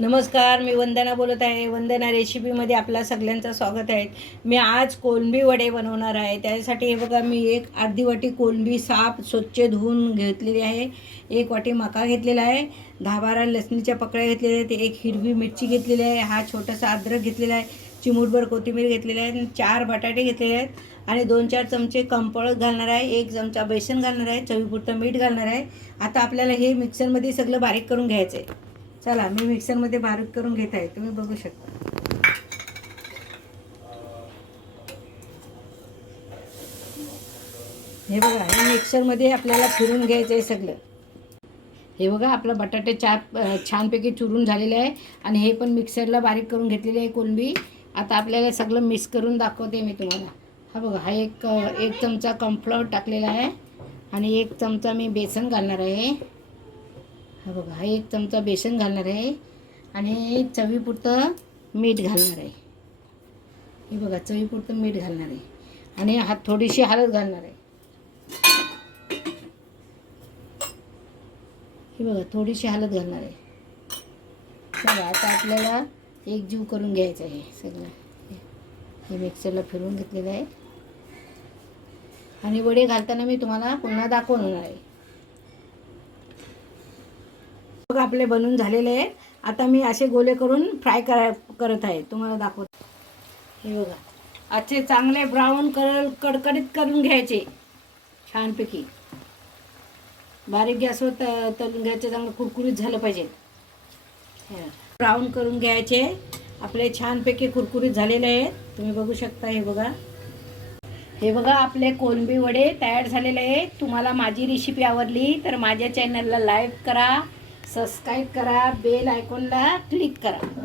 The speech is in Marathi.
नमस्कार, मी वंदना बोलत आहे. वंदना रेसिपीमध्ये आपल्या सगळ्यांचं स्वागत आहे. मी आज कोळंबी वडे बनवणार आहे. त्यासाठी हे बघा, मी एक अर्धी वाटी कोळंबी साफ स्वच्छ धुवून घेतलेली आहे. एक वाटी मका घेतलेला आहे. 10-12 लसणीच्या पकड्या घेतलेल्या आहेत. एक हिरवी मिरची घेतलेली आहे. हा छोटासा अद्रक घेतलेला आहे. चिमूटभर कोथिंबीर घेतलेली आहे. 4 बटाटे घेतलेले आहेत आणि 2-4 चमचे कंपळत घालणार आहे. 1 चमचा बेसन घालणार आहे. चवीपुरतं मीठ घालणार आहे. आता आपल्याला हे मिक्सरमध्ये सगळं बारीक करून घ्यायचं आहे. चला, मी मिक्सरमध्ये बारीक करून घेत आहे. तुम्ही बघू शकता. हे बघा, हे मिक्सरमध्ये आपल्याला फिरून घ्यायचं आहे सगळं. हे बघा, आपलं बटाटे छानपैकी चुरून झालेले आहे आणि हे पण मिक्सरला बारीक करून घेतलेले आहे कोळंबी. आता आपल्याला सगळं मिक्स करून दाखवते मी तुम्हाला. हा बघा, हा एक चमचा कॉर्नफ्लॉवर टाकलेला आहे आणि 1 चमचा मी बेसन घालणार आहे. हा बघा, हा 1 चमचा बेसन घालणार आहे आणि चवीपुरतं मीठ घालणार आहे. हे बघा, चवीपुरतं मीठ घालणार आहे आणि थोडीशी हळद घालणार आहे. हे बघा, थोडीशी हळद घालणार आहे. चला, आता आपल्याला एकजीव करून घ्यायचं आहे सगळं. हे मिक्सरला फिरवून घेतलेलं आहे आणि वडे घालताना मी तुम्हाला पुन्हा दाखवणार आहे. बघा, आपले बनून झालेले आहेत. आता मी असे गोले करून फ्राय करत आहे, तुम्हाला दाखवतो. हे बघा, असे चांगले ब्राऊन कडकडीत करून घ्यायचे. छानपैकी बारीक गॅसवर तळून घ्यायचे. चांगलं कुरकुरीत झालं पाहिजे. ब्राऊन करून घ्यायचे. आपले छानपैकी कुरकुरीत झालेले आहेत, तुम्ही बघू शकता. हे बघा, आपले कोळंबी वडे तयार झालेले आहेत. तुम्हाला माझी रेसिपी आवडली तर माझ्या चॅनलला लाईक करा, सबस्क्राईब करा, बेल आयकॉनला क्लिक करा.